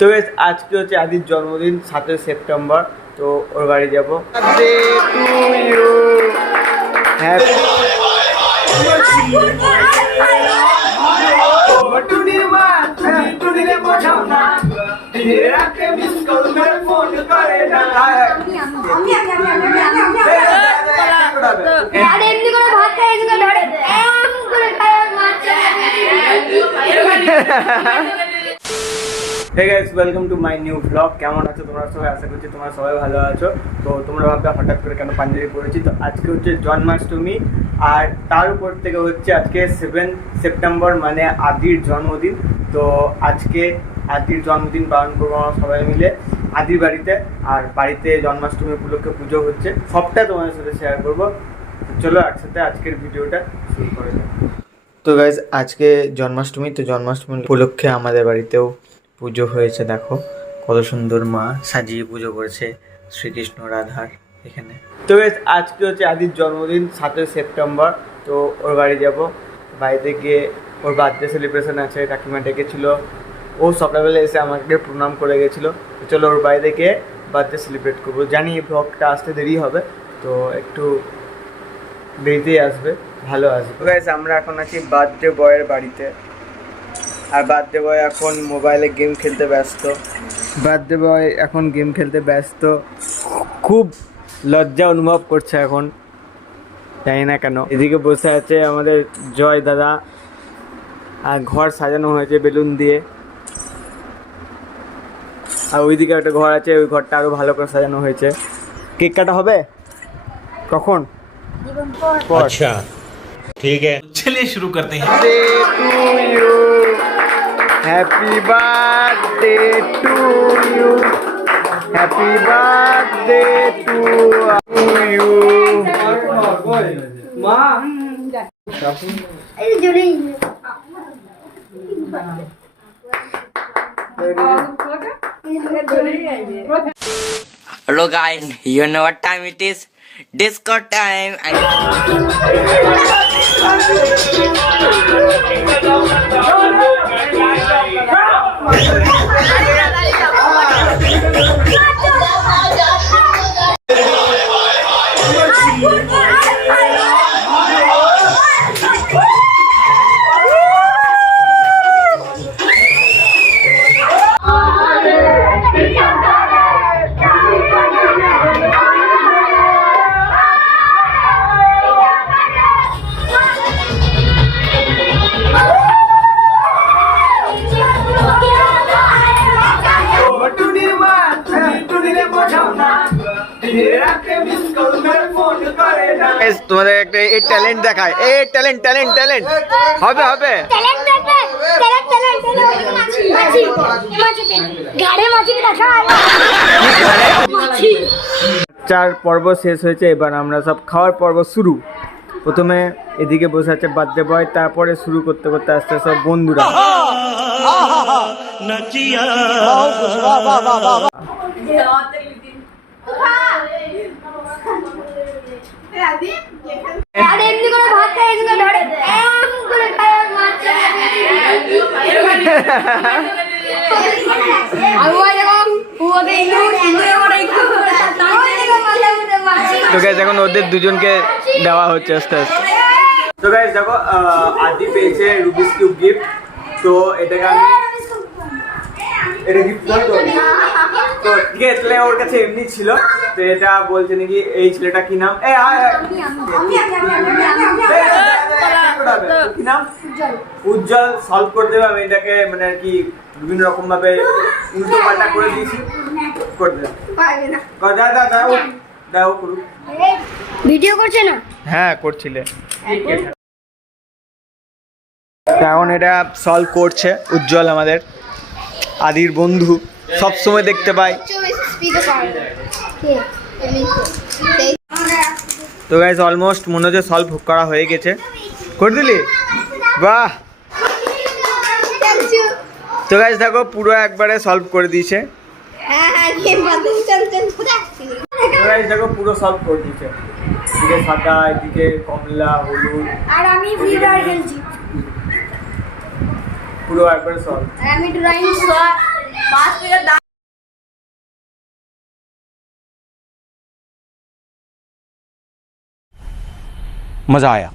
তো আজকে হচ্ছে আদির জন্মদিন 7 সেপ্টেম্বর। তো ওর বাড়ি যাবো। Hey guys, welcome to my new vlog. কেমন আছো তোমরা সবাই? আশা করছি তোমরা সবাই ভালো আছো। তো তোমরা ভাববে হঠাৎ করে কেন পাঞ্জাবি পরেছি। তো আজকে হচ্ছে জন্মাষ্টমী, আর তার উপর থেকে হচ্ছে আজকে 7 সেপ্টেম্বর মানে আদির জন্মদিন। তো আজকে আদির জন্মদিন পালন করবো আমরা সবাই মিলে আদির বাড়িতে। আর বাড়িতে জন্মাষ্টমী উপলক্ষে পুজো হচ্ছে, সবটা তোমাদের সাথে শেয়ার করবো। চলো একসাথে আজকের ভিডিওটা শুরু করে যাই। তো গাইজ আজকে জন্মাষ্টমী, তো জন্মাষ্টমী উপলক্ষে আমাদের বাড়িতেও পুজো হয়েছে। দেখো কত সুন্দর মা সাজিয়ে পুজো করেছে শ্রীকৃষ্ণ রাধার এখানে। তো আজকে হচ্ছে আদির জন্মদিন 7 সেপ্টেম্বর। তো ওর বাড়ি যাব, বাড়িতে গিয়ে ওর বার্থডে সেলিব্রেশন আছে, কাকিমা ডেকেছিল। ও সকালবেলা এসে আমাকে প্রণাম করে গেছিলো। তো চলো ওর বাড়িতে গিয়ে বার্থডে সেলিব্রেট করবো। জানি এই ব্লগটা আসতে দেরি হবে, তো একটু দেরিতেই আসবে, ভালো আসবে। গাইস আমরা এখন আছি বার্থডে বয়ের বাড়িতে, আর বার্থডে বয় এখন মোবাইলে গেম খেলতে ব্যস্ত। বার্থডে বয় এখন গেম খেলতে ব্যস্ত, খুব লজ্জা অনুভব করছে এখন, জানি না কেন। এদিকে বসে আছে আমাদের জয় দাদা, আর ঘর সাজানো হয়েছে বেলুন দিয়ে। আর ওইদিকে একটা ঘর আছে, ওই ঘরটা আরও ভালো করে সাজানো হয়েছে। কেক কাটা হবে কখন? अच्छा ठीक है, चलिए शुरू करते हैं। Happy birthday to you, happy birthday to you. Hello guys, you know what time it is? Disco time. তোমাদের একটা এই ট্যালেন্ট দেখায়, এই ট্যালেন্ট ট্যালেন্ট ট্যালেন্ট হবে হবে। চার পর্ব শেষ হয়েছে, এবার আমরা সব খাওয়ার পর্ব শুরু। প্রথমে এদিকে বসে আছে বার্থডে বয়, তারপরে শুরু করতে করতে আসতে সব বন্ধুরা। তো গাইস এখন ওদের দুজনকে দেওয়া হচ্ছে আস্তে আস্তে। তো গাইস দেখো আদি পেয়েছে রুবিস কিউব গিফট। তো এটাকে আমি এটা গিফট করবো। তো ঠিক আছে, তাহলে ওর কাছে এমনি ছিল, তো এটা বলছে নাকি এই ছেলেটা কি নাম? কি নাম? উজ্জ্বল। সলভ করে দেবে। আমি এটাকে মানে আর কি বিভিন্ন রকম ভাবে উল্টো পাল্টা করে দিয়েছি, করে দেবে। ভিডিও করছে না? হ্যাঁ করছিলে। এখন এটা সলভ করছে উজ্জ্বল, আমাদের আদির বন্ধু, সব সময় দেখতে পাই। তো গাইস অলমোস্ট মনে হচ্ছে সলভ করা হয়ে গেছে। করে দিলি? বাহ। তো গাইস দেখো পুরো একবারে সলভ করে দিয়েছে। দেখো পুরো সলভ করে দিয়েছে। এদিকে সাদা, এদিকে কমলা, হলুদ, আর আমি ফ্রি ফায়ার খেলছি। পুরো একবারে সলভ। আর আমি ড্রয়িং मजा आया।